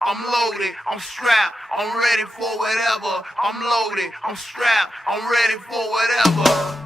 I'm loaded, I'm strapped, I'm ready for whatever. I'm loaded, I'm strapped, I'm ready for whatever.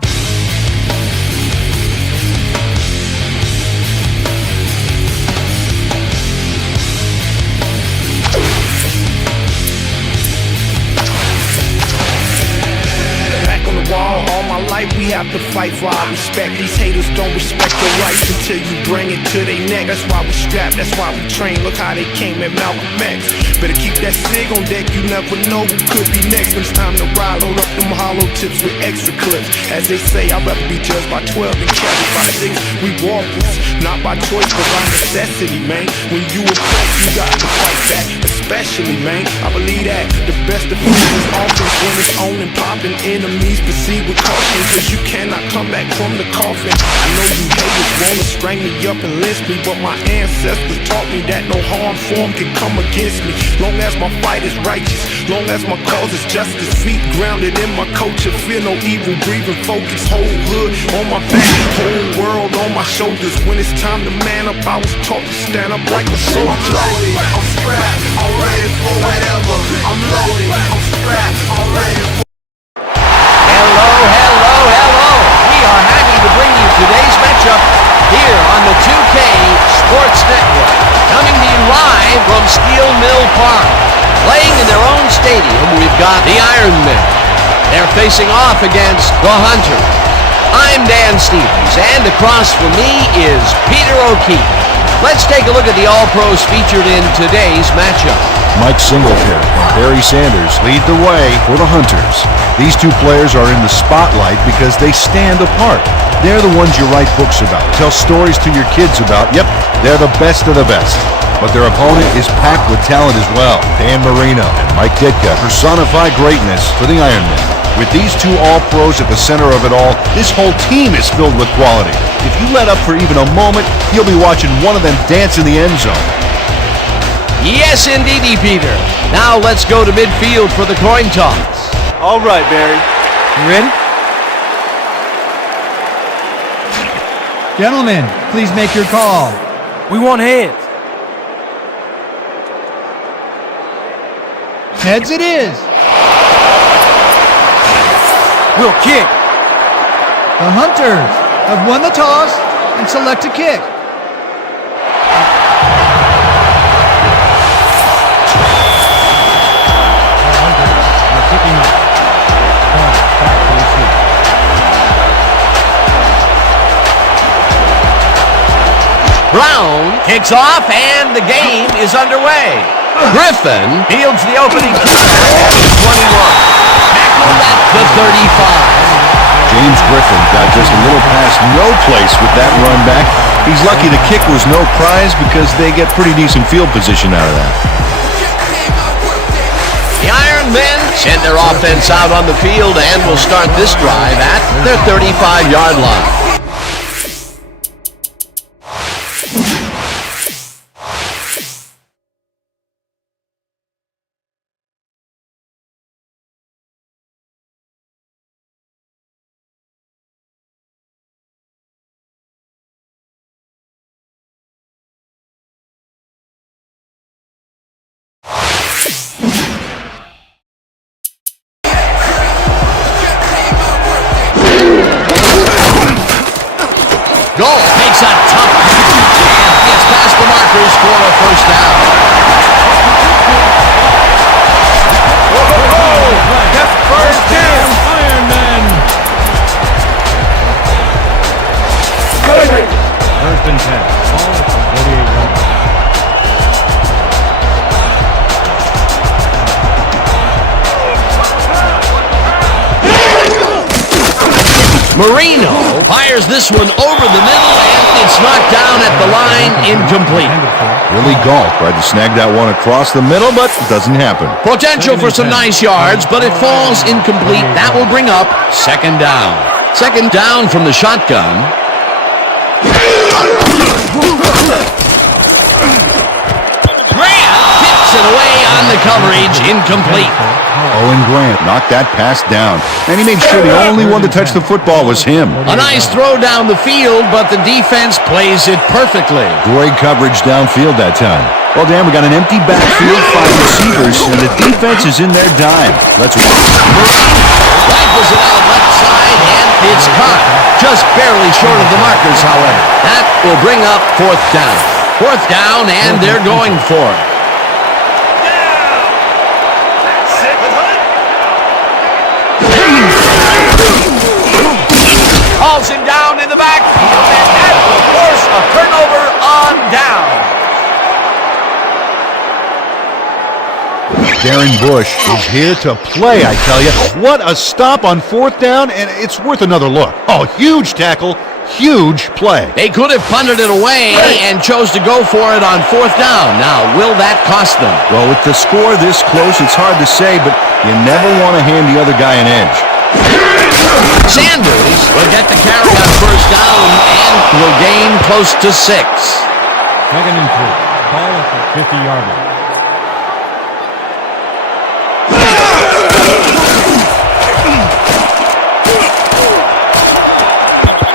All my life we have to fight for our respect. These haters don't respect the rights until you bring it to their neck. That's why we strap, that's why we train. Look how they came at Malcolm X. Better keep that SIG on deck, you never know who could be next. When it's time to ride, load up them hollow tips with extra clips. As they say, I'd rather be judged by 12 than carried by 6. We walkers, not by choice but by necessity, man. When you oppressed, you got to fight back. Especially, man, I believe that the best defense is offense when it's on and popping. Enemies proceed with caution, cause you cannot come back from the coffin. I know you haters wanna string me up and lynch me, but my ancestors taught me that no harm form can come against me. Long as my fight is righteous, long as my cause is justice. Feet grounded in my culture, fear no evil, breathing focus. Whole hood on my back, whole world on my shoulders. When it's time to man up, I was taught to stand up like a soldier. I'm loaded, I'm strapped, I'm ready for whatever. I'm loaded, I'm strapped, I'm ready for. Hello. We are happy to bring you today's matchup here on the 2K Sports Network. Coming to you live from Steel Mill Park. Playing in their own stadium, we've got the Iron Men. They're facing off against the Hunters. I'm Dan Stevens, and across from me is Peter O'Keefe. Let's take a look at the All-Pros featured in today's matchup. Mike Singletary and Barry Sanders lead the way for the Hunters. These two players are in the spotlight because they stand apart. They're the ones you write books about, tell stories to your kids about. Yep, they're the best of the best. But their opponent is packed with talent as well. Dan Marino and Mike Ditka personify greatness for the Ironmen. With these two All-Pros at the center of it all, this whole team is filled with quality. If you let up for even a moment, you'll be watching one of them dance in the end zone. Yes, indeedy, Peter. Now let's go to midfield for the coin toss. All right, Barry. You ready? Gentlemen, please make your call. We want heads. Heads it is. We'll kick. The Hunters have won the toss and select a kick. Brown kicks off and the game is underway. Griffin fields the opening kick at 21. Tackled at the 35. James Griffin got just a little past no place with that run back. He's lucky the kick was no prize because they get pretty decent field position out of that. The Iron Men send their offense out on the field and will start this drive at their 35-yard line. Goal takes a tough and gets past the markers for a first down. That's first down, Iron Men. First and 10. Ball at the 48-yard line. Marino fires this one over the middle, and it's knocked down at the line, incomplete. Willie Galt tried to snag that one across the middle, but it doesn't happen. Potential for some nice yards, but it falls incomplete. That will bring up second down. Second down from the shotgun. Graham tips it away on the coverage, incomplete. Owen Grant knocked that pass down, and he made sure the only one to touch the football was him. A nice throw down the field, but the defense plays it perfectly. Great coverage downfield that time. Well, Dan, we got an empty backfield, 5 receivers, and the defense is in their dime. Let's watch. Rifles it out left side, and it's caught. Just barely short of the markers, however. That will bring up 4th down. 4th down, and they're going for it. Hauls him down in the backfield, and that will force a turnover on down. Darren Bush is here to play, I tell you. What a stop on 4th down, and it's worth another look. Oh, huge tackle, huge play. They could have punted it away and chose to go for it on 4th down. Now, will that cost them? Well, with the score this close, it's hard to say, but you never want to hand the other guy an edge. Sanders will get the carry on 1st down and will gain close to 6. 2nd and 3. Ball at the 50-yard line.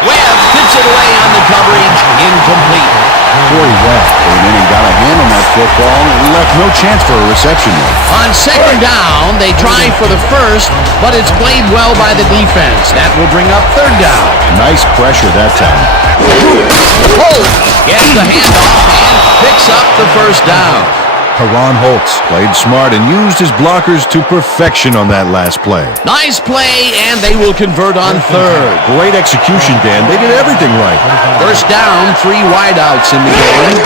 Webb tips it away on the coverage, incomplete. Corey Webb came in and got a hand on that football and left no chance for a reception there. On 2nd down, they try for the 1st, but it's played well by the defense. That will bring up 3rd down. Nice pressure that time. Holt gets the handoff and picks up the 1st down. Karan Holtz played smart and used his blockers to perfection on that last play. Nice play, and they will convert on 3rd. Great execution, Dan. They did everything right. 1st down, 3 wideouts in the game.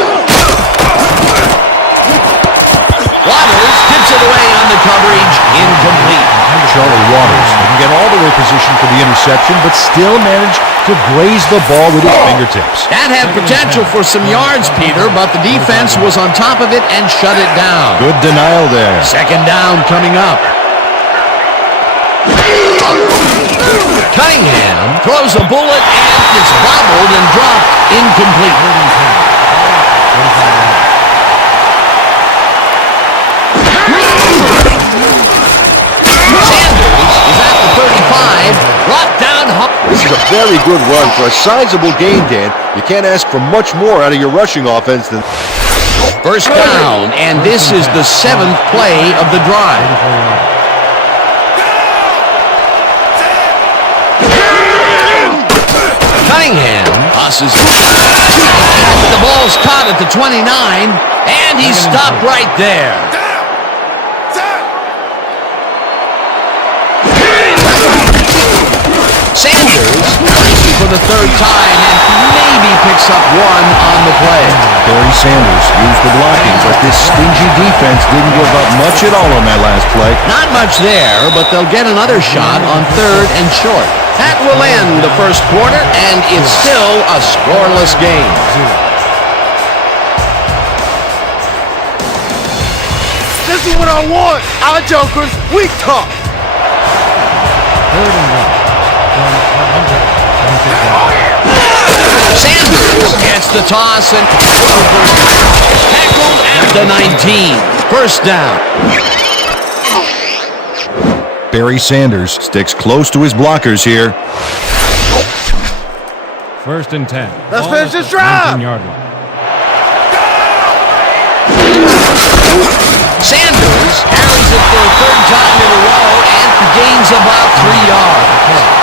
Waters tips it away on the coverage, incomplete. Charlie Waters didn't get all the way positioned for the interception, but still managed to graze the ball with his fingertips. That had potential for some yards, Peter, but the defense was on top of it and shut it down. Good denial there. 2nd down coming up. Cunningham throws a bullet and it's bobbled and dropped incomplete. Sanders is at the 35, brought down hard. This is a very good run for a sizable gain, Dan. You can't ask for much more out of your rushing offense than... 1st down, and this is the 7th play of the drive. Cunningham tosses. The ball's caught at the 29, and he's stopped right there. Sanders plays for the 3rd time and maybe picks up 1 on the play. Barry Sanders used the blocking, but this stingy defense didn't give up much at all on that last play. Not much there, but they'll get another shot on 3rd and short. That will end the 1st quarter, and it's still a scoreless game. This is what I want. Our jokers, we talk. 3rd and 1. Sanders gets the toss and tackled at the 19. 1st down. Barry Sanders sticks close to his blockers here. 1st and 10. Let's Ball finish at this the drive. 19-yard line. Sanders carries it for a 3rd time in a row and gains about 3 yards.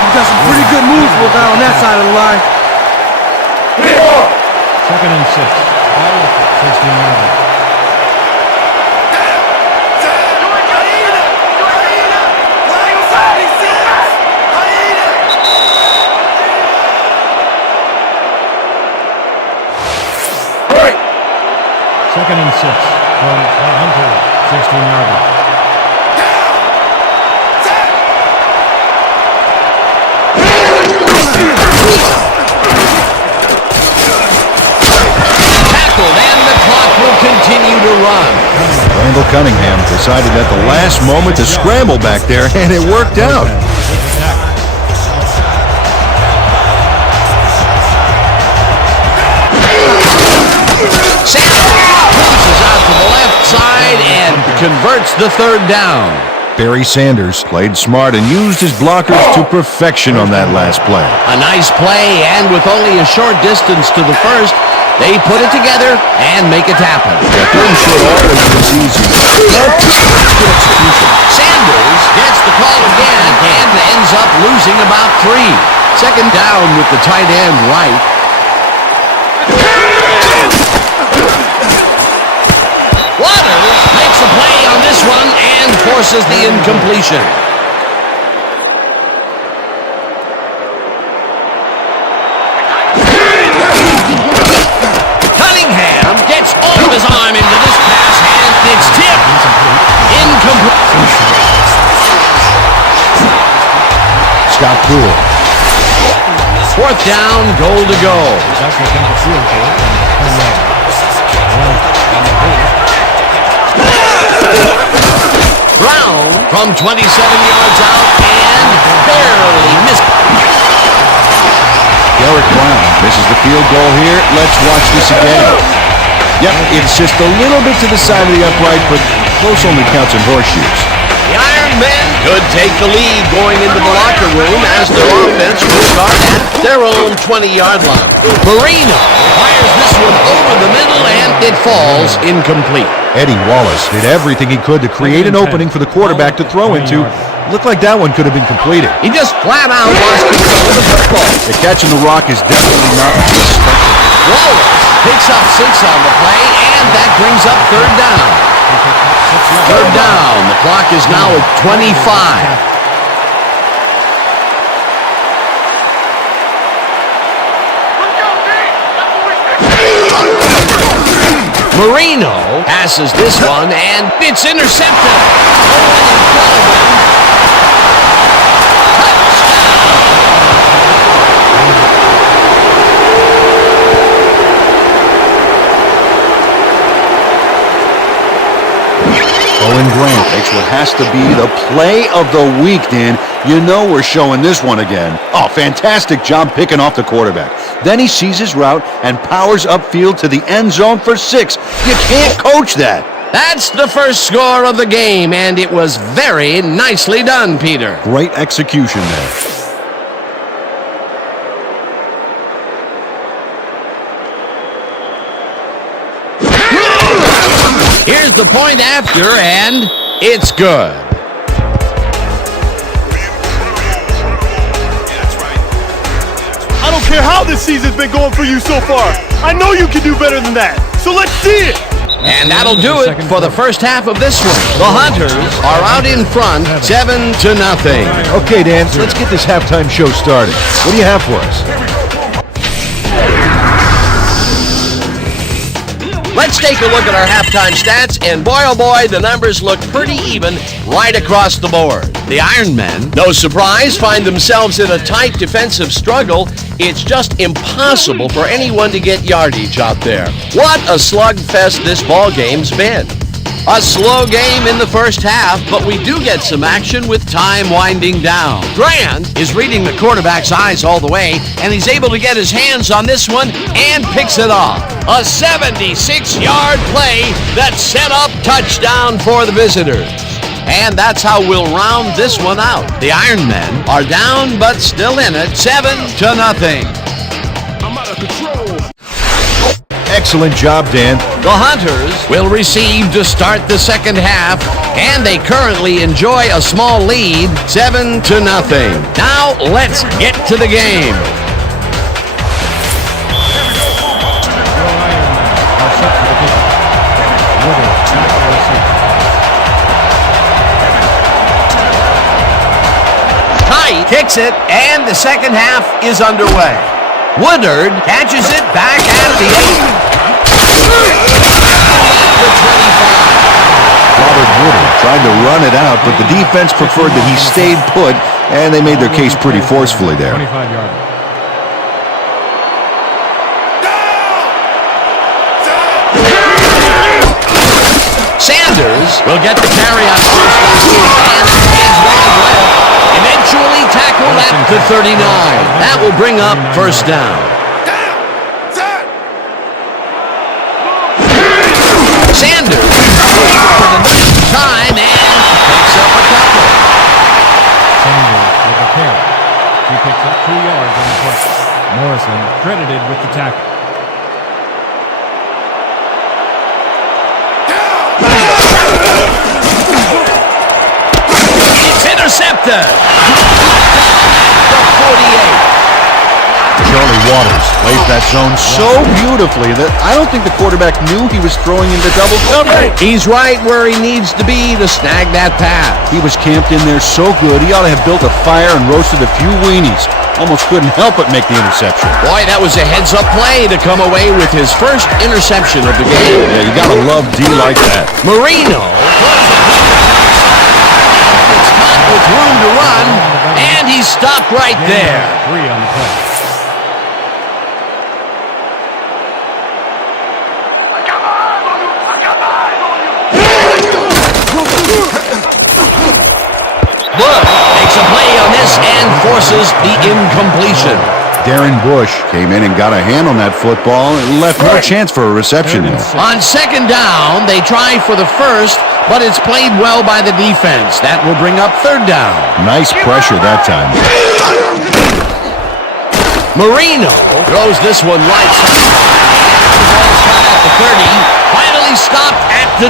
You got some pretty good moves for a guy on that side of the line. 2nd and 6. Ball at the 16-yard line. Second and 6 from Hunter, 16-yard line. Tackled, and the clock will continue to run. Randall Cunningham decided at the last moment to scramble back there, and it worked out. Sanders cruises out to the left outside and converts the third down. Barry Sanders played smart and used his blockers to perfection on that last play. A nice play, and with only a short distance to the first, they put it together and make it happen. That third and short always was easy. Sanders gets the call again and ends up losing about 3. Second down with the tight end right. Waters makes a play on this one and forces the incompletion. Cunningham gets all of his arm into this pass and it's tipped. Incomplete. Scott Poole. Fourth down, goal to go. Brown from 27 yards out and barely missed. Derek Brown misses the field goal here. Let's watch this again. Yep, it's just a little bit to the side of the upright, but close only counts in horseshoes. The Iron Men could take the lead going into the locker room as their offense will start at their own 20-yard line. Marino fires this one over the middle and it falls incomplete. Eddie Wallace did everything he could to create an opening for the quarterback to throw into. Looked like that one could have been completed. He just flat out lost control of the football. The catch in the rock is definitely not what you expected. Wallace picks up 6 on the play and that brings up third down. Third down. The clock is now at 25. Marino passes this one and it's intercepted. Owen in front of him. Owen Grant makes what has to be the play of the week, Dan. You know we're showing this one again. Oh, fantastic job picking off the quarterback. Then he sees his route and powers upfield to the end zone for 6. You can't coach that. That's the first score of the game, and it was very nicely done, Peter. Great execution there. Here's the point after, and it's good. I don't care how this season's been going for you so far. I know you can do better than that. So let's see it. And that'll do it for the first half of this one. The Hunters are out in front, 7-0. Okay, Dan, let's get this halftime show started. What do you have for us? Let's take a look at our halftime stats, and boy oh boy, the numbers look pretty even right across the board. The Iron Men, no surprise, find themselves in a tight defensive struggle. It's just impossible for anyone to get yardage out there. What a slugfest this ball game's been. A slow game in the first half, but we do get some action with time winding down. Grant is reading the quarterback's eyes all the way, and he's able to get his hands on this one and picks it off. A 76-yard play that set up touchdown for the visitors. And that's how we'll round this one out. The Iron Men are down, but still in it, 7-0. I'm out of control. Excellent job, Dan. The Hunters will receive to start the second half, and they currently enjoy a small lead, 7-0. Now, let's get to the game. Kite kicks it, and the second half is underway. Woodard catches it back at the 8. Robert Woodard tried to run it out, but the defense preferred that he stayed put, and they made their case pretty forcefully there. 25-yard. Sanders will get the carry on first down and is going well. Eventually tackled at the 39. That will bring up first down. Sanders He picks up 2 yards on the play. Morrison credited with the tackle. It's intercepted. The 48. Charlie Waters plays that zone so beautifully that I don't think the quarterback knew he was throwing into double coverage. He's right where he needs to be to snag that pass. He was camped in there so good, he ought to have built a fire and roasted a few weenies. Almost couldn't help but make the interception. Boy, that was a heads-up play to come away with his first interception of the game. Yeah, you gotta love D like that. Marino. It's caught with room to run, and he stopped right there. 3 on the play. Bush makes a play on this and forces the incompletion. Darren Bush came in and got a hand on that football and left no chance for a reception there. On second down, they try for the first, but it's played well by the defense. That will bring up third down. Nice pressure that time. Marino throws this one right side. The ball shot at the 30. Finally stopped at the...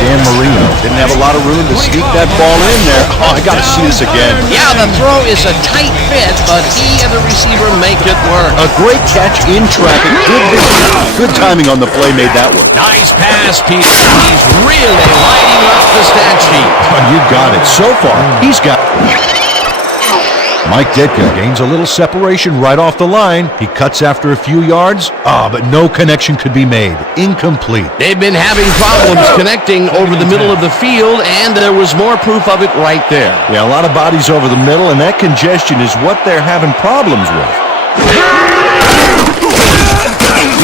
Dan Marino didn't have a lot of room to sneak that ball in there. Oh, I got to see this again. Yeah, the throw is a tight fit, but he and the receiver make it work. A great catch in traffic. Good vision. Good timing on the play made that work. Nice pass, Peter. He's really lighting up the stat sheet. Oh, you got it. So far, he's got... Mike Ditka gains a little separation right off the line. He cuts after a few yards. But no connection could be made. Incomplete. They've been having problems connecting over the middle of the field, and there was more proof of it right there. Yeah, a lot of bodies over the middle, and that congestion is what they're having problems with.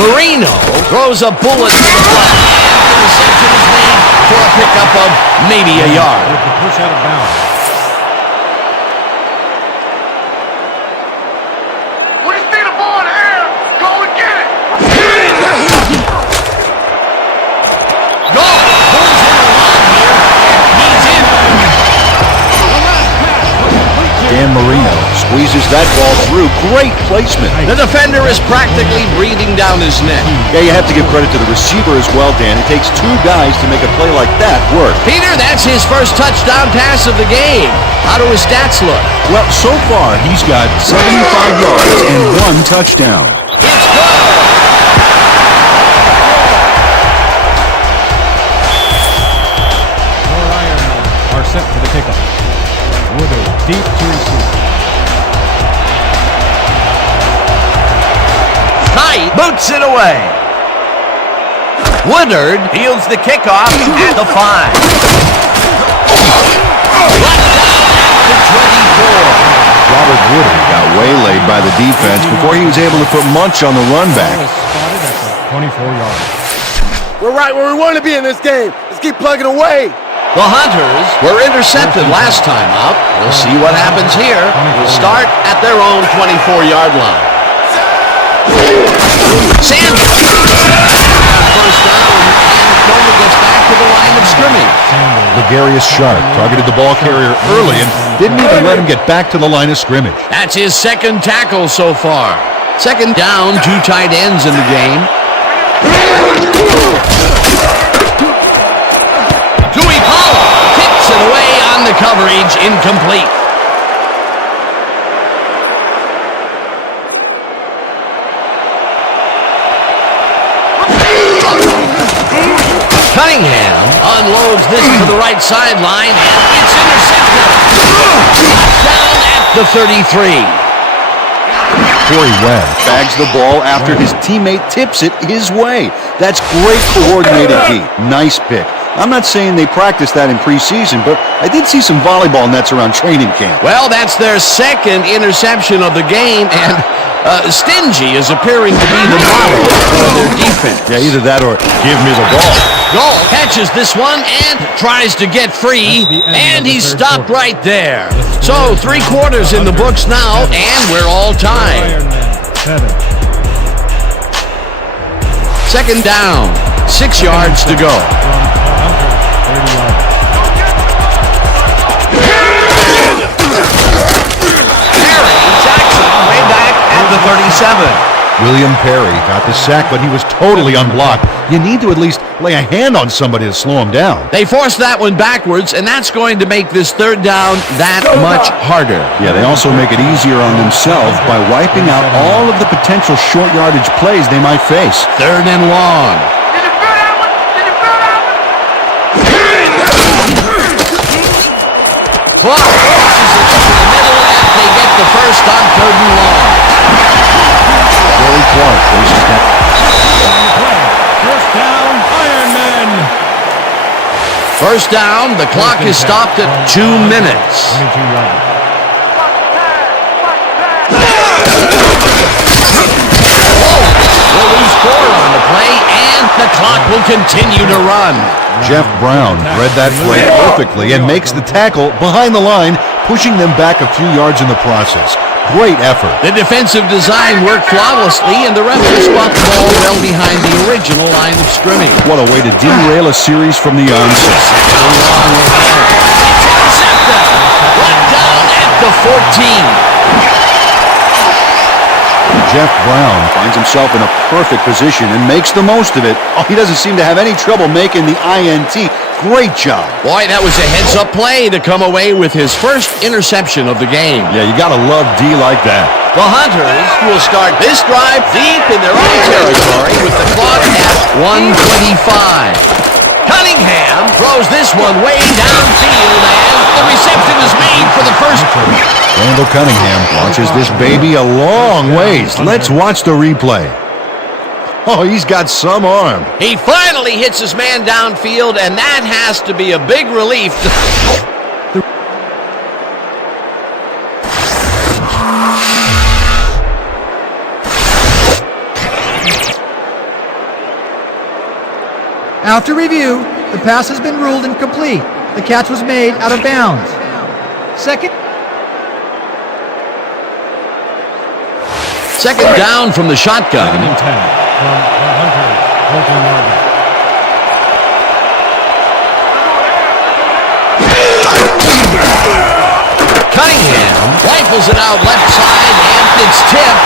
Marino throws a bullet to the flat. The reception is made for a pickup of maybe a yard. With the push out of bounds. When you see the ball in the air, go and get it. Goal pulls in the line here, and he's in. Dan Marino squeezes that ball through. Great placement. The defender is practically breathing down his neck. Yeah, you have to give credit to the receiver as well, Dan. It takes 2 guys to make a play like that work. Peter, that's his first touchdown pass of the game. How do his stats look? Well, so far, he's got 75 yards and 1 touchdown. It's good. Four Ironmen are set for the kickoff. Woodard deep to receive. Kite boots it away. Woodard fields the kickoff at the 5. Right down at the 24. Robert Woodard got waylaid by the defense before he was able to put Munch on the run back. Ball is spotted at the 24-yard. We're right where we want to be in this game. Let's keep plugging away. The Hunters were intercepted last time up. We'll see what happens here. We'll start at their own 24-yard line. Sanders first down, and Coleman gets back to the line of scrimmage. Legarius Sharp targeted the ball carrier early and didn't even let him get back to the line of scrimmage. That's his second tackle so far. Second down, 2 tight ends in the game. Dewey Powell tips it away on the coverage, incomplete. Cunningham unloads this to the right sideline, and it's intercepted. Down at the 33. Corey Webb bags the ball after his teammate tips it his way. That's great coordinated heat. Nice pick. I'm not saying they practiced that in preseason, but I did see some volleyball nets around training camp. Well, that's their second interception of the game, and Stingy is appearing to be the model of their defense. Yeah, either that or give me the ball. Goal catches this one and tries to get free, and he stopped right there. So 3 quarters in the books now, and we're all tied. Ironmen 7. Second down, 6 yards to go. 7. William Perry got the sack, but he was totally unblocked. You need to at least lay a hand on somebody to slow him down. They forced that one backwards, and that's going to make this third down that much harder. Yeah, they also make it easier on themselves by wiping out all of the potential short yardage plays they might face. 3rd and long. Clock forces it to the middle, and they get the first on 3rd and long. Joey Clark faces that. First down, Ironmen. First down, the clock is stopped at 2 minutes. 22 yards. Will lose 4 on the play, and the clock will continue to run. Jeff Brown read that play perfectly and makes the tackle behind the line, pushing them back a few yards in the process. Great effort. The defensive design worked flawlessly, and the referee spot the ball well behind the original line of scrimmage. What a way to derail a series from the onset. Intercepted. Brought down at the 14. Jeff Brown finds himself in a perfect position and makes the most of it. Oh, he doesn't seem to have any trouble making the INT. Great job. Boy, that was a heads-up play to come away with his first interception of the game. Yeah, you gotta love D like that. The Hunters will start this drive deep in their own territory with the clock at 1:25. Cunningham throws this one way downfield, and the reception is made for the first. Randall Cunningham launches this baby a long ways. Let's watch the replay. Oh, he's got some arm. He finally hits his man downfield, and that has to be a big relief. After review, the pass has been ruled incomplete. The catch was made out of bounds. Second down from the shotgun. 2nd and 10 from the Hunters. 14 yards. Cunningham rifles it out left side, and it's tipped.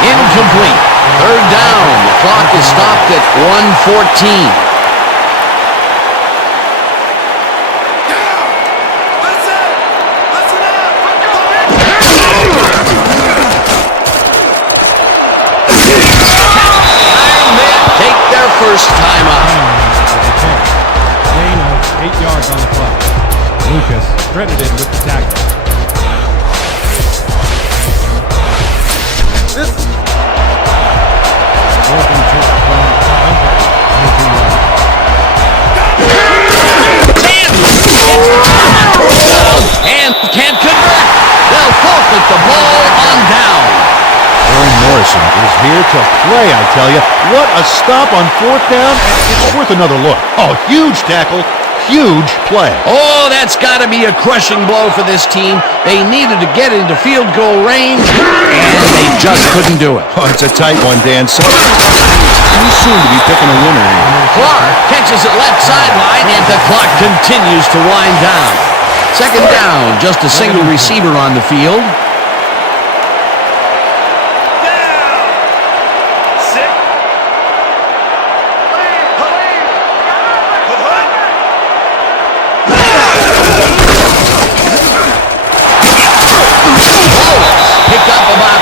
Incomplete. 3rd down. The clock is stopped at 1:14. First time out. Gain of 8 yards on the clock. Lucas credited with the tackle. Broken kick from the Hunters. 22 yards. And can't convert. They'll forfeit the ball on down. Aaron Morrison is here to play, I tell you. What a stop on 4th down, and it's worth another look. Oh, huge tackle, huge play. Oh, that's got to be a crushing blow for this team. They needed to get into field goal range, and they just couldn't do it. Oh, it's a tight one, Dan. So too soon to be picking a winner here. Clark catches it left sideline, and the clock continues to wind down. 2nd down, just a single receiver on the field.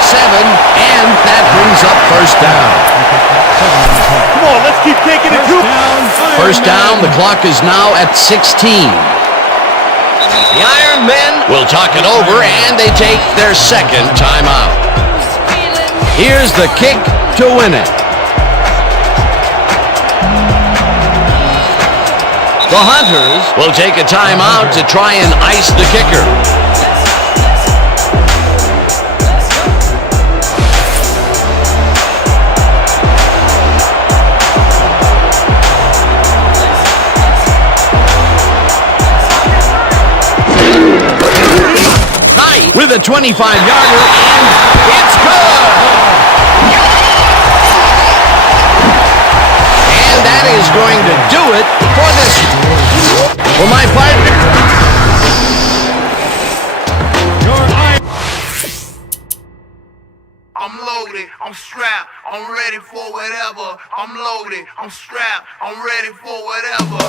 And that brings up 1st down. Come on, let's keep taking it. First down, the clock is now at 16. The Ironmen will talk it over, and they take their 2nd timeout. Here's the kick to win it. The Hunters will take a timeout to try and ice the kicker. With a 25-yarder, and it's good! And that is going to do it for this. For my partner. I'm loaded. I'm strapped, I'm ready for whatever. I'm loaded, I'm strapped, I'm ready for whatever.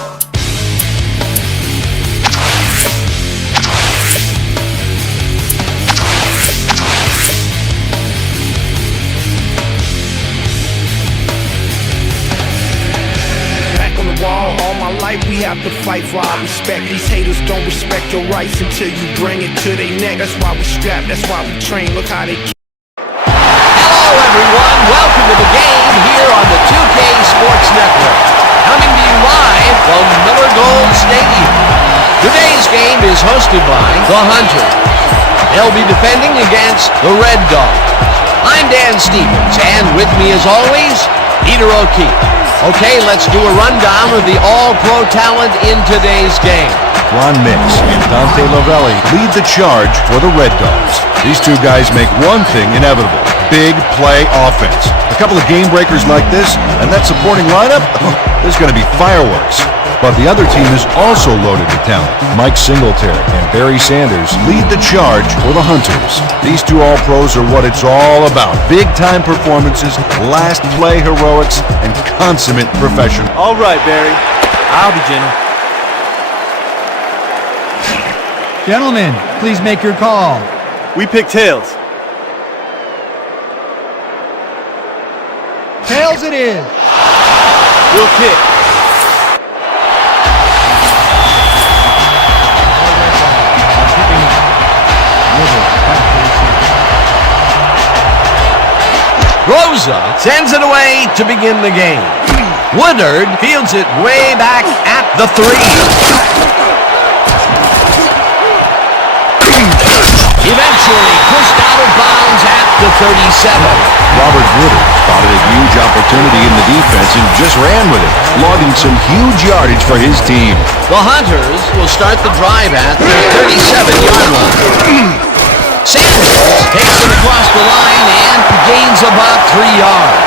Wall. All my life we have to fight for our respect. These haters don't respect your rights until you bring it to their neck. That's why we strapped, that's why we train. Look how they Hello everyone, welcome to the game here on the 2K Sports Network. Coming to you live from Miller Gold Stadium. Today's game is hosted by the Hunters. They'll be defending against the Red Dogs. I'm Dan Stevens, and with me as always, Peter O'Keefe. Okay, let's do a rundown of the all-pro talent in today's game. Ron Mix and Dante Lavelli lead the charge for the Red Dogs. These two guys make one thing inevitable: big play offense. A couple of game breakers like this, and that supporting lineup, there's going to be fireworks. But the other team is also loaded with talent. Mike Singletary and Barry Sanders lead the charge for the Hunters. These two All-Pros are what it's all about. Big-time performances, last play heroics, and consummate professional. All right, Barry. I'll be gentle. Gentlemen, please make your call. We pick tails. Tails it is. We'll kick. Rosa sends it away to begin the game. Woodard fields it way back at the 3. Eventually pushed out of bounds at the 37. Robert Woodard spotted a huge opportunity in the defense and just ran with it, logging some huge yardage for his team. The Hunters will start the drive at the 37-yard line. Sanders takes it across the line and gains about 3 yards.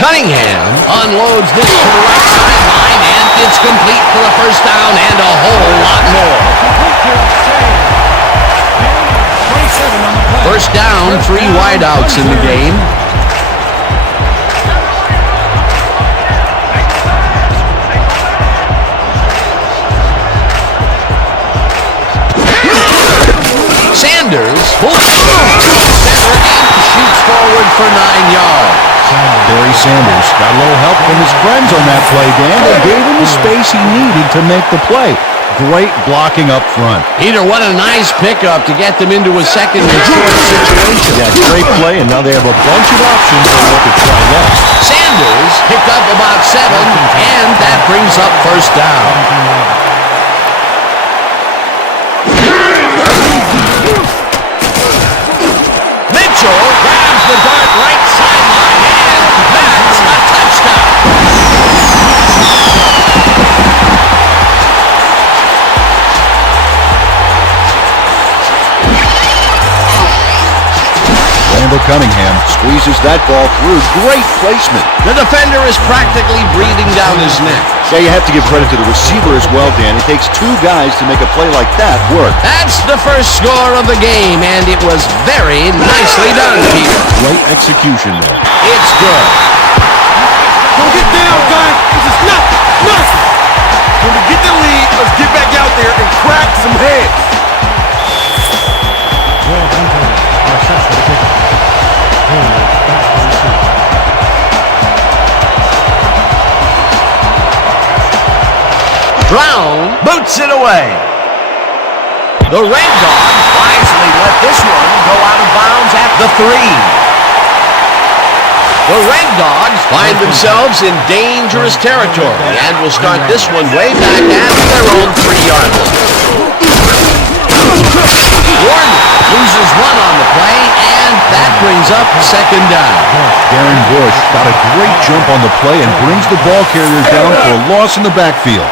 Cunningham unloads this to the right sideline, and it's complete for the first down and a whole lot more. First down, 3 wideouts in the game. Sanders pulls it to the center and shoots forward for 9 yards. Barry Sanders got a little help from his friends on that play, Dan. They gave him the space he needed to make the play. Great blocking up front. Peter, what a nice pickup to get them into a second and short situation. Yeah, great play, and now they have a bunch of options for what to try next. Sanders picked up about 7, and that brings up first down. Mitchell grabs the dart right sideline, and that's a touchdown. Randall Cunningham squeezes that ball through. Great placement. The defender is practically breathing down his neck. Yeah, you have to give credit to the receiver as well, Dan. It takes 2 guys to make a play like that work. That's the first score of the game, and it was very nicely done, Peter. Great execution there. It's good. Don't get down, guys. This is nothing. When we get the lead, let's get back out there and crack some heads. Brown boots it away. The Red Dogs wisely let this one go out of bounds at the 3. The Red Dogs find themselves in dangerous territory and will start this one way back at their own 3-yard line. Gordon loses 1 on the play, and that brings up second down. Darren Bush got a great jump on the play and brings the ball carrier down for a loss in the backfield.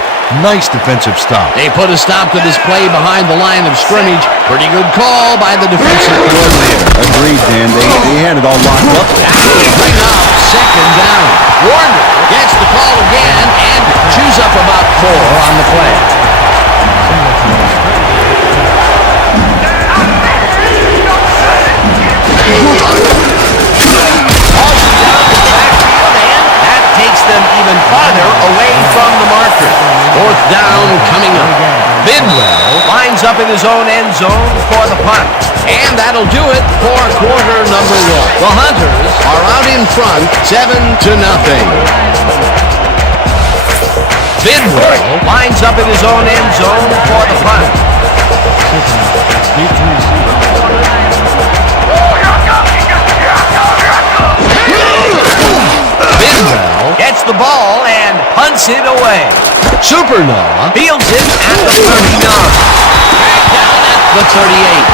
Nice defensive stop. They put a stop to this play behind the line of scrimmage. Pretty good call by the defensive coordinator. Agreed, Dan. They had it all locked up there. That will bring up second down. Warner gets the call again, and chews up about 4 on the play. That takes them even farther away from the marker. 4th down coming up. Bidwell lines up in his own end zone for the punt. And that'll do it for quarter number 1. The Hunters are out in front, 7-0. Bidwell lines up in his own end zone for the punt. Bidwell gets the ball and punts it away. Supernaw fields it at the 39. Back down at the 38.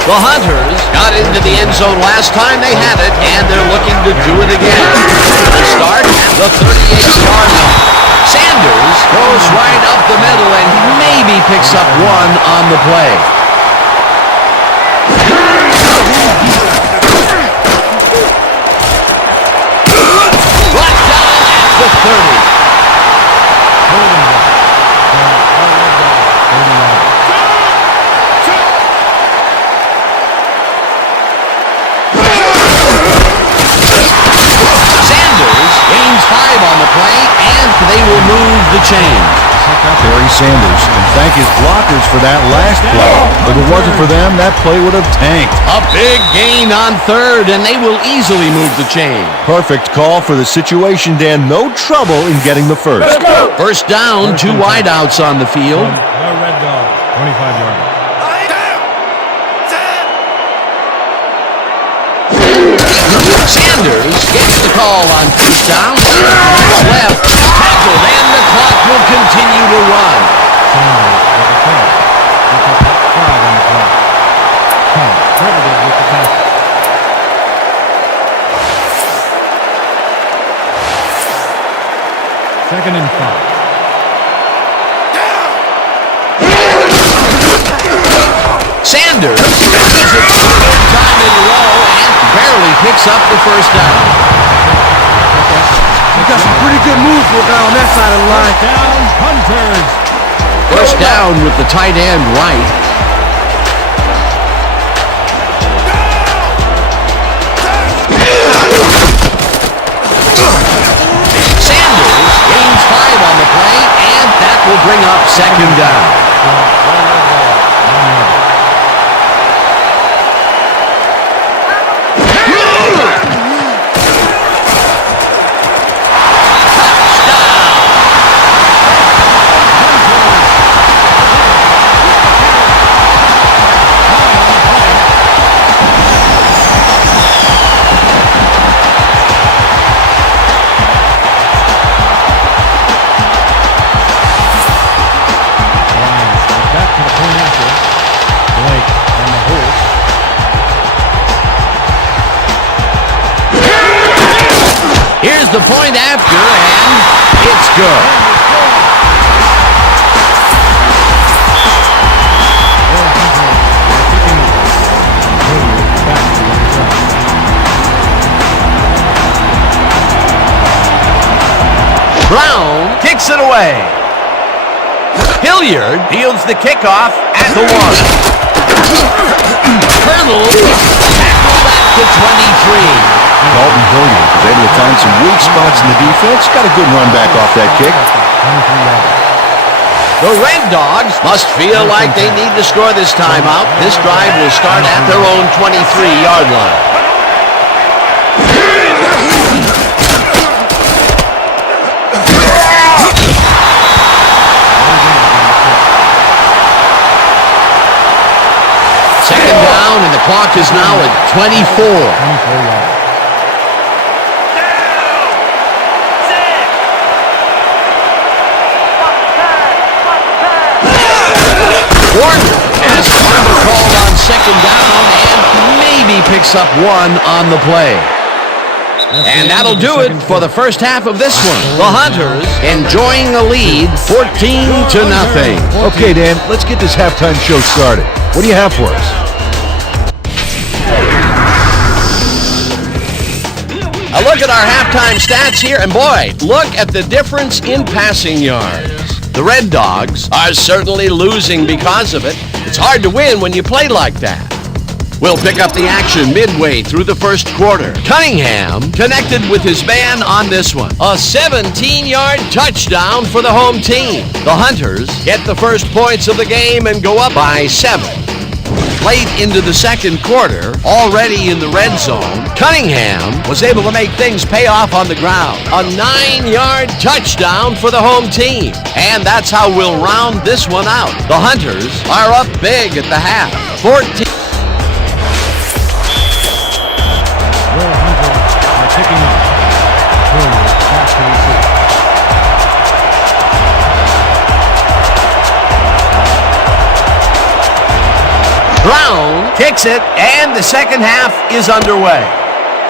The Hunters got into the end zone last time they had it, and they're looking to do it again. They start at the 38-yard line. Sanders goes right up the middle and maybe picks up 1 on the play. Brought down at the 30. Gains 5 on the play, and they will move the chains. Barry Sanders can thank his blockers for that last play. If it wasn't for them, that play would have tanked. A big gain on 3rd, and they will easily move the chain. Perfect call for the situation, Dan. No trouble in getting the first. First down, 2 wideouts on the field. The Red Dog, 25-yard. Sanders gets the call on 1st down. Left, tackled, and the clock will continue to run. Sanders with the catch. Picks up 5 on the play. Hunt credited with the tackle. Second and 5. Sanders does it for the 3rd time in a row and barely picks up the 1st down. You got some pretty good moves working on that side of the line. Down, Hunters. 1st down with the tight end right. Sanders gains 5 on the play, and that will bring up 2nd down. Here's the point after, and it's good. Brown kicks it away. Hilliard fields the kickoff at the 1. Colonel tackled at the 23. Dalton Hilliard was able to find some weak spots in the defense. Got a good run back off that kick. The Red Dogs must feel like they need to score this time out. This drive will start at their own 23-yard line. Second down, and the clock is now at 24. 24 yards. Warner has a number called on 2nd down and maybe picks up 1 on the play. And that'll do it for the first half of this one. The Hunters enjoying a lead, 14-0. Okay, Dan, let's get this halftime show started. What do you have for us? A look at our halftime stats here, and boy, look at the difference in passing yards. The Red Dogs are certainly losing because of it. It's hard to win when you play like that. We'll pick up the action midway through the first quarter. Cunningham connected with his man on this one. A 17-yard touchdown for the home team. The Hunters get the first points of the game and go up by 7. Late into the second quarter, already in the red zone, Cunningham was able to make things pay off on the ground. A 9-yard touchdown for the home team. And that's how we'll round this one out. The Hunters are up big at the half. 14. Picking up. Hilliard back to receive. Brown kicks it, and the second half is underway.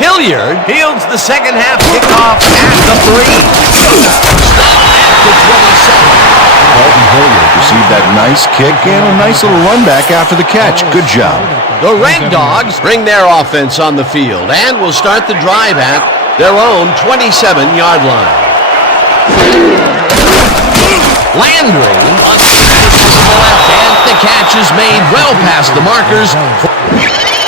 Hilliard fields the second half kickoff at the 3. Stop at the 27. Dalton Hilliard received that nice kick and a nice little run back after the catch. Good job. The Red Dogs bring their offense on the field and will start the drive at their own 27-yard line. Landry on the left, and the catch is made well past the markers.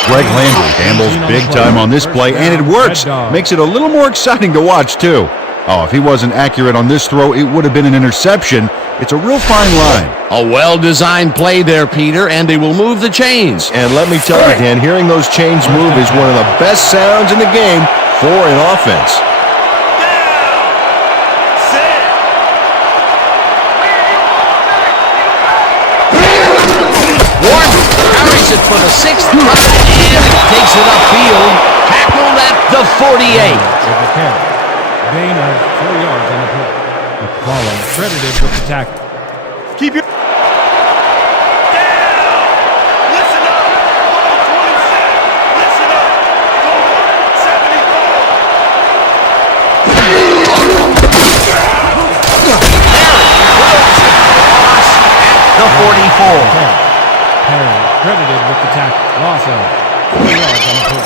Greg Landry handles big time on this play, and it works. Makes it a little more exciting to watch, too. Oh, if he wasn't accurate on this throw, it would have been an interception. It's a real fine line. A well-designed play there, Peter, and they will move the chains. And let me tell you, Dan, hearing those chains move is one of the best sounds in the game for an offense. Ward carries it for the 6th time and takes it upfield. Tackled at the 48. Gain of 4 yards on the play. McCollum credited with the tackle. Keep your... The 44. Perry credited with the tackle. Loss of 4 yards on the play.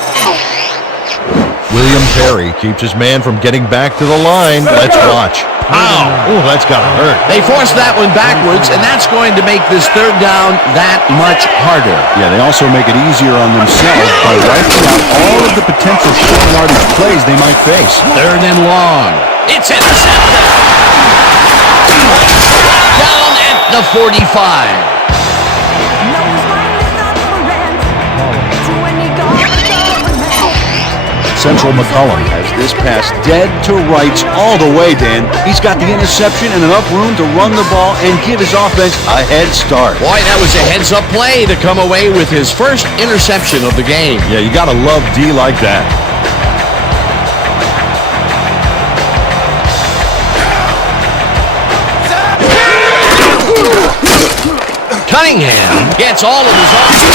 William Perry keeps his man from getting back to the line. Let's watch. Ow! Oh, that's got to hurt. They forced that one backwards, and that's going to make this third down that much harder. Yeah, they also make it easier on themselves by wiping out all of the potential short yardage plays they might face. Third and long. It's intercepted. Down at the 45. Central McCollum has this pass dead to rights all the way, Dan. He's got the interception and enough room to run the ball and give his offense a head start. Boy, that was a heads-up play to come away with his first interception of the game. Yeah, you got to love D like that. Cunningham gets all of his offense.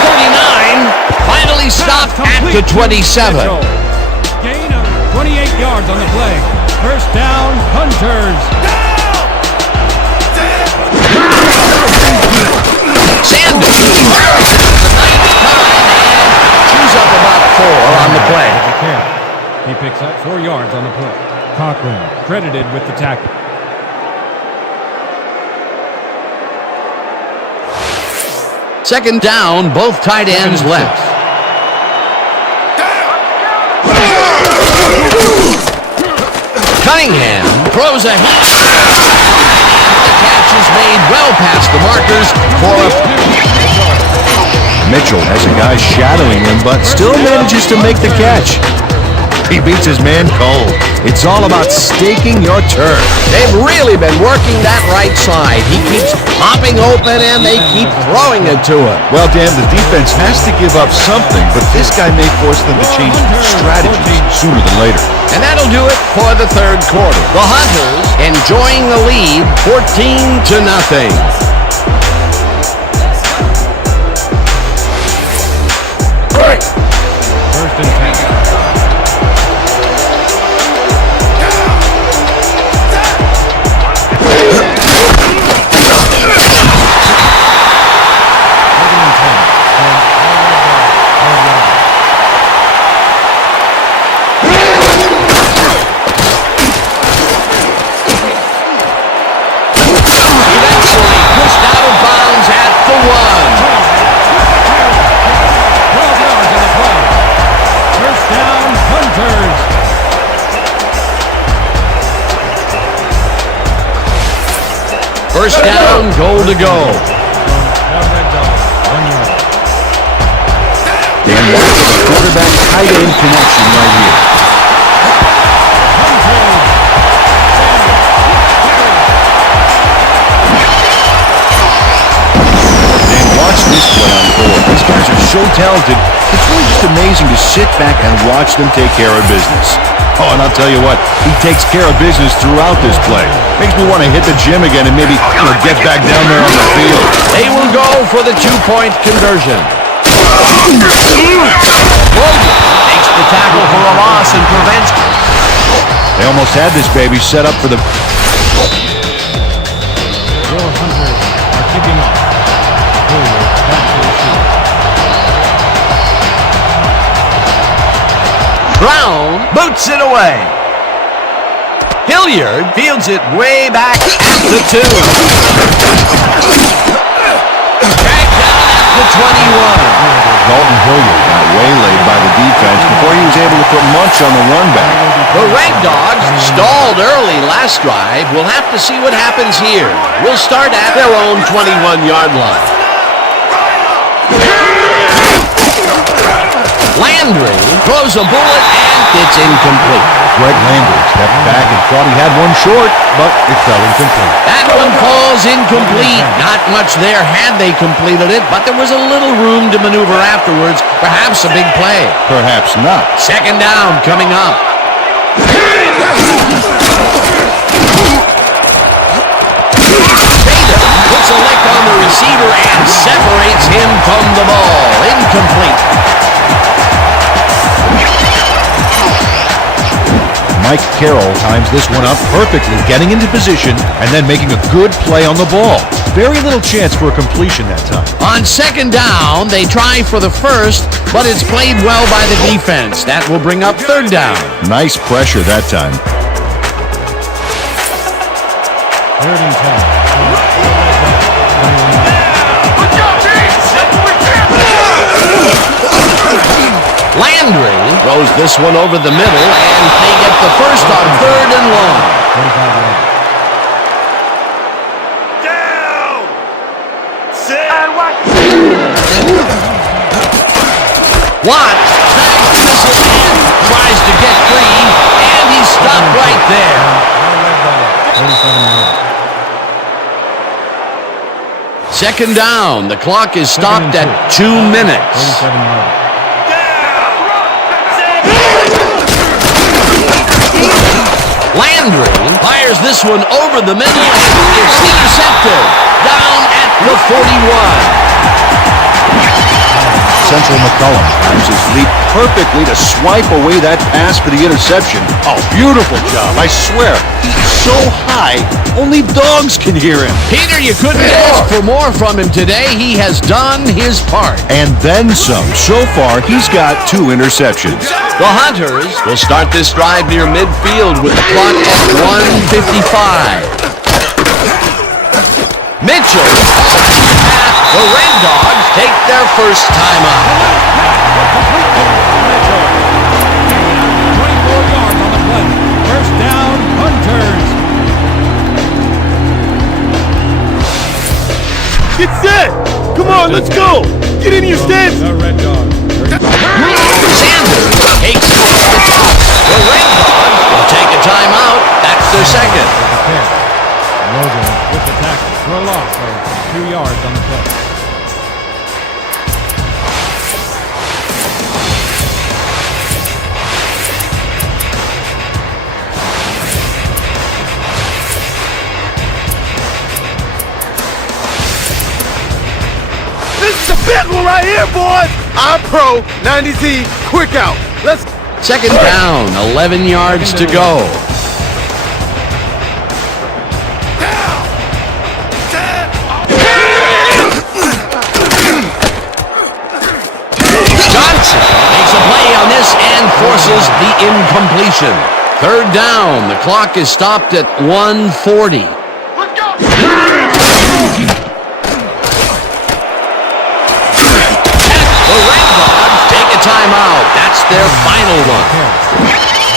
49. Finally stopped at the 27. Gain of 28 yards on the play. First down, Hunters. Sanders chews up about 4 on the play. He picks up 4 yards on the play. Cochran credited with the tackle. Second down, both tight ends left. Cunningham throws a hit. The catch is made well past the markers for a... Mitchell has a guy shadowing him, but still manages to make the catch. He beats his man cold. It's all about staking your turf. They've really been working that right side. He keeps popping open, and they keep throwing it to him. Well, Dan, the defense has to give up something, but this guy may force them to change strategies sooner than later. And that'll do it for the third quarter. The Hunters enjoying the lead, 14-0. First and 10. for 1. 12 yards on the play. First down, Hunters. First down, goal to go. Red Dog, 1 yard. Dan White with a quarterback tight end connection right here. Dan, watch this play unfold. These guys are so talented, it's really just amazing to sit back and watch them take care of business. Oh, and I'll tell you what, he takes care of business throughout this play. Makes me want to hit the gym again and maybe get back down there on the field. They will go for the 2-point conversion. Williams takes the tackle for a loss and prevents. They almost had this baby set up for the... Your Hunters are kicking off. Hilliard back to receive. Brown boots it away. Hilliard fields it way back at the 2. Dragged down at the 21. Dalton Hilliard got waylaid by the defense before he was able to put much on the run back. The Red Dogs stalled early last drive. We'll have to see what happens here. We'll start at their own 21-yard line. Landry throws a bullet and it's incomplete. Greg Landry stepped back and thought he had one short, but it fell incomplete. That one falls incomplete. Not much there had they completed it, but there was a little room to maneuver afterwards. Perhaps a big play. Perhaps not. Second down coming up. Tatum puts a lick on the receiver and separates him from the ball. Incomplete. Mike Carroll times this one up perfectly, getting into position and then making a good play on the ball. Very little chance for a completion that time. On second down, they try for the first, but it's played well by the defense. That will bring up third down. Nice pressure that time. 3rd and 10. Landry throws this one over the middle, and they get the first on 3rd and long. 45 yards. Watt snags the missile and tries to get free, and he's stopped right there. 37 yards. Second down. The clock is stopped at 2 minutes. 37 yards. Landry fires this one over the middle, and it's intercepted. Down at the 41. Central McCullum times his leap perfectly to swipe away that pass for the interception. Oh, beautiful job. I swear, he's so high, only dogs can hear him. Peter, you couldn't ask for more from him today. He has done his part. And then some. So far, he's got 2 interceptions. The Hunters will start this drive near midfield with the clock at 1:55. Mitchell. The Red Dogs take their first timeout. 24 yards on the play. First down, Hunters. Get set! Come on, let's go! Get in your stance! The Red Dogs. Sanders takes it off the top. The Red Dogs will take a timeout. That's their second. Logan with the tackle for a loss of 2 yards on the play. This is a big one right here, boys! I'm pro 90Z, quick out. Let's... Second down, 11 yards to go. Johnson makes a play on this and forces the incompletion. Third down, the clock is stopped at 1:40. their final one.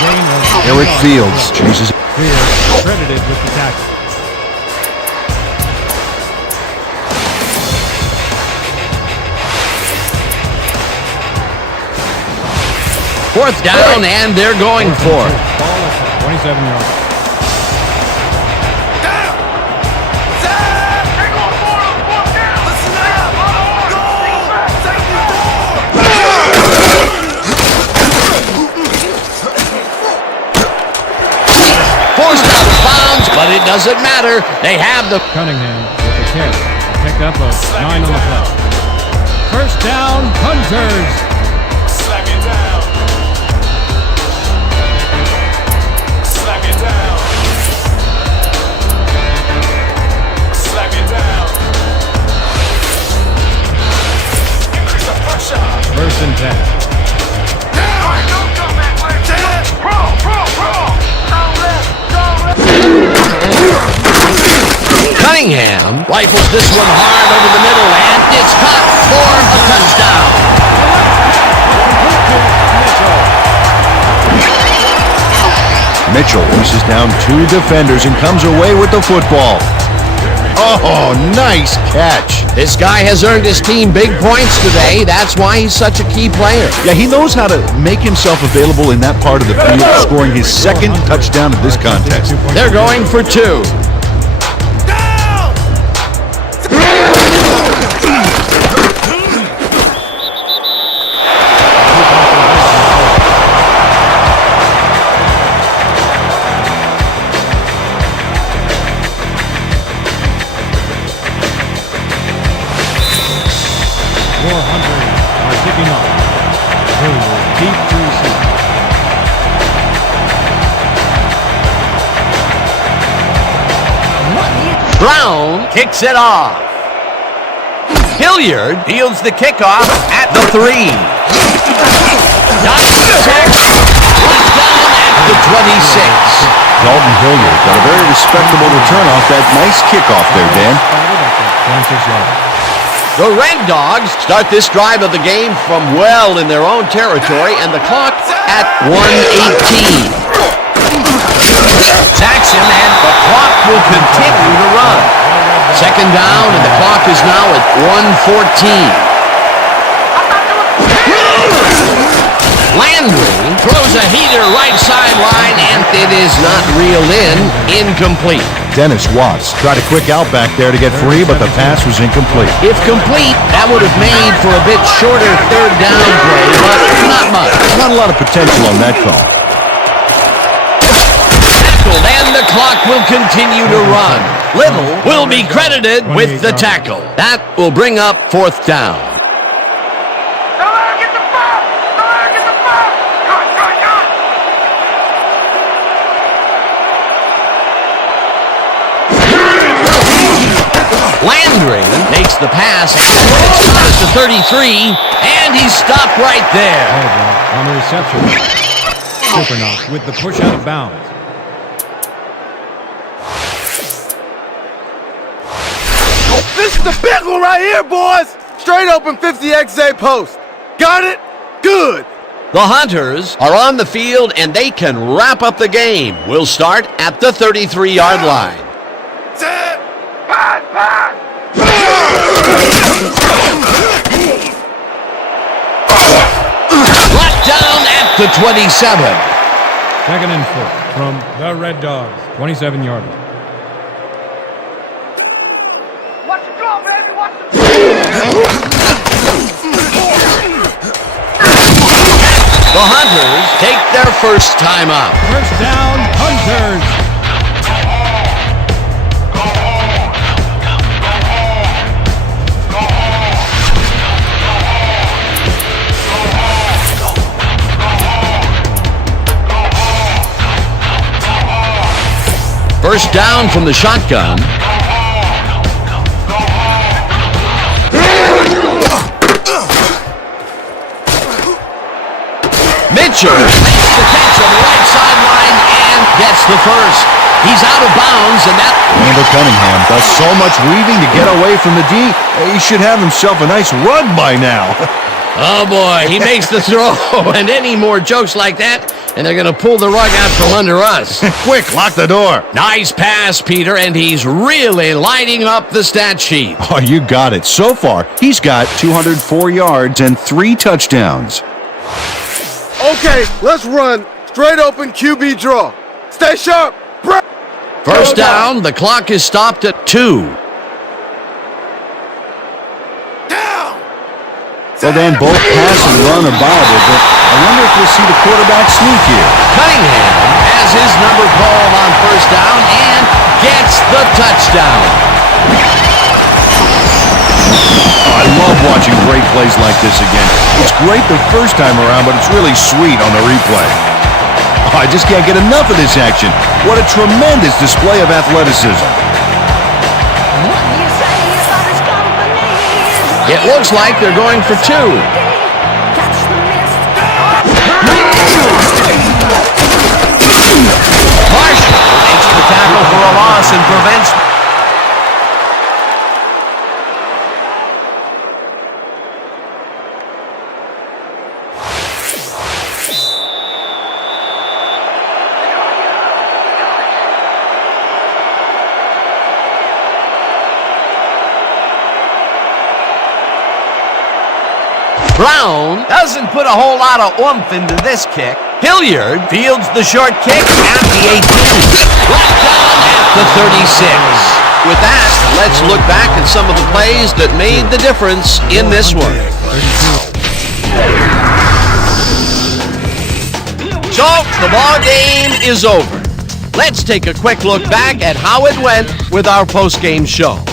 Gain of Eric Fields chases. Fields credited with the tackle. Fourth down, and they're going for it. Ball at the 27 yards. Forced out of bounds, but it doesn't matter. They have the... Cunningham with the carry. Pickup of 9 on the play. First down, Hunters. Slap it down. Slap it down. Slap it down. Increase the pressure. First and 10. Cunningham rifles this one hard over the middle, and it's caught for a touchdown. Mitchell pushes down 2 defenders and comes away with the football. Oh, nice catch. This guy has earned his team big points today. That's why he's such a key player. Yeah, he knows how to make himself available in that part of the field, scoring his second touchdown of this contest. They're going for 2. Brown kicks it off. Hilliard fields the kickoff at the 3. Dodges the tackle. Brought down at the 26. Dalton Hilliard got a very respectable return off that nice kickoff there, Dan. 26 yards. The Red Dogs start this drive of the game from well in their own territory, and the clock at 1:18. Sacks him, and the clock will continue to run. Second down, and the clock is now at 1:14. Landry throws a heater right sideline, and it is not reeled in. Incomplete. Dennis Watts tried a quick out back there to get free, but the pass was incomplete. If complete, that would have made for a bit shorter third down play, but not much. Not a lot of potential on that call. Tackled, and the clock will continue to run. Little will be credited with the tackle. That will bring up fourth down. Landry takes the pass, and it's not at the 33, and he's stopped right there. On the reception. Supernox with the push out of bounds. This is the big one right here, boys. Straight open 50XA post. Got it? Good. The Hunters are on the field, and they can wrap up the game. We'll start at the 33-yard line. Brought down at the 27. Second and 4 from the Red Dogs. 27-yard line. The Hunters take their first time out. First down, Hunters. First down from the shotgun. Mitchell makes the catch on the right sideline and gets the first. He's out of bounds, and that... Randall Cunningham does so much weaving to get away from the D. He should have himself a nice run by now. Oh boy, he makes the throw, and any more jokes like that, and they're going to pull the rug out from under us. Quick, lock the door. Nice pass, Peter, and he's really lighting up the stat sheet. Oh, you got it. So far, he's got 204 yards and 3 touchdowns. Okay, let's run. Straight open QB draw. Stay sharp. First down, the clock is stopped at 2. Well, Dan, both pass and run are viable, but I wonder if we'll see the quarterback sneak here. Cunningham has his number called on first down and gets the touchdown. Oh, I love watching great plays like this again. It's great the first time around, but it's really sweet on the replay. Oh, I just can't get enough of this action. What a tremendous display of athleticism. It looks like they're going for 2. Marshall makes the tackle for a loss and prevents... Brown doesn't put a whole lot of oomph into this kick. Hilliard fields the short kick at the 18. Right down at the 36. With that, let's look back at some of the plays that made the difference in this one. So, the ball game is over. Let's take a quick look back at how it went with our post-game show.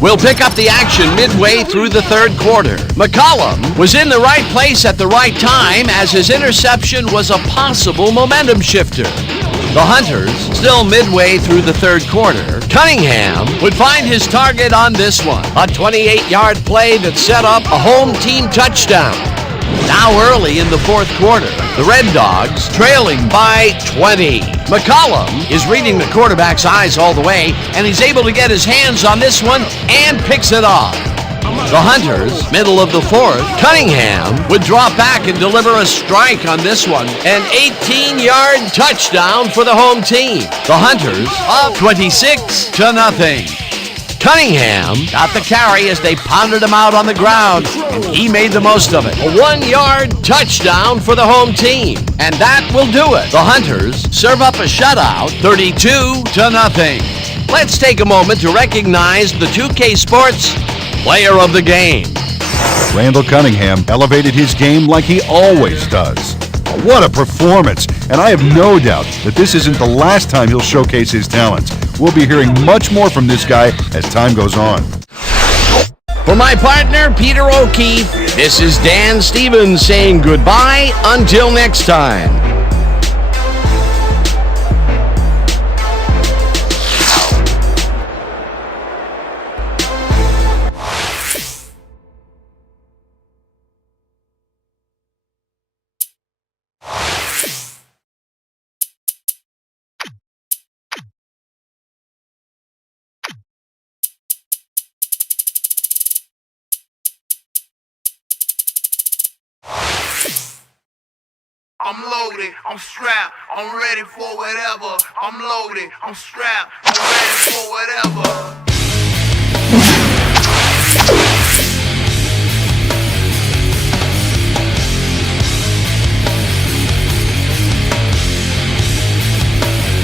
We'll pick up the action midway through the third quarter. McCollum was in the right place at the right time as his interception was a possible momentum shifter. The Hunters, still midway through the third quarter, Cunningham would find his target on this one, a 28-yard play that set up a home team touchdown. Now early in the fourth quarter, the Red Dogs trailing by 20. McCollum is reading the quarterback's eyes all the way, and he's able to get his hands on this one and picks it off. The Hunters, middle of the fourth, Cunningham would drop back and deliver a strike on this one. An 18-yard touchdown for the home team. The Hunters up 26-0. Cunningham got the carry as they pounded him out on the ground, and he made the most of it. A 1-yard touchdown for the home team, and that will do it. The Hunters serve up a shutout, 32-0. Let's take a moment to recognize the 2K Sports Player of the Game. Randall Cunningham elevated his game like he always does. What a performance! And I have no doubt that this isn't the last time he'll showcase his talents. We'll be hearing much more from this guy as time goes on. For my partner, Peter O'Keefe, this is Dan Stevens saying goodbye until next time. I'm loaded, I'm strapped, I'm ready for whatever. I'm loaded, I'm strapped, I'm ready for whatever.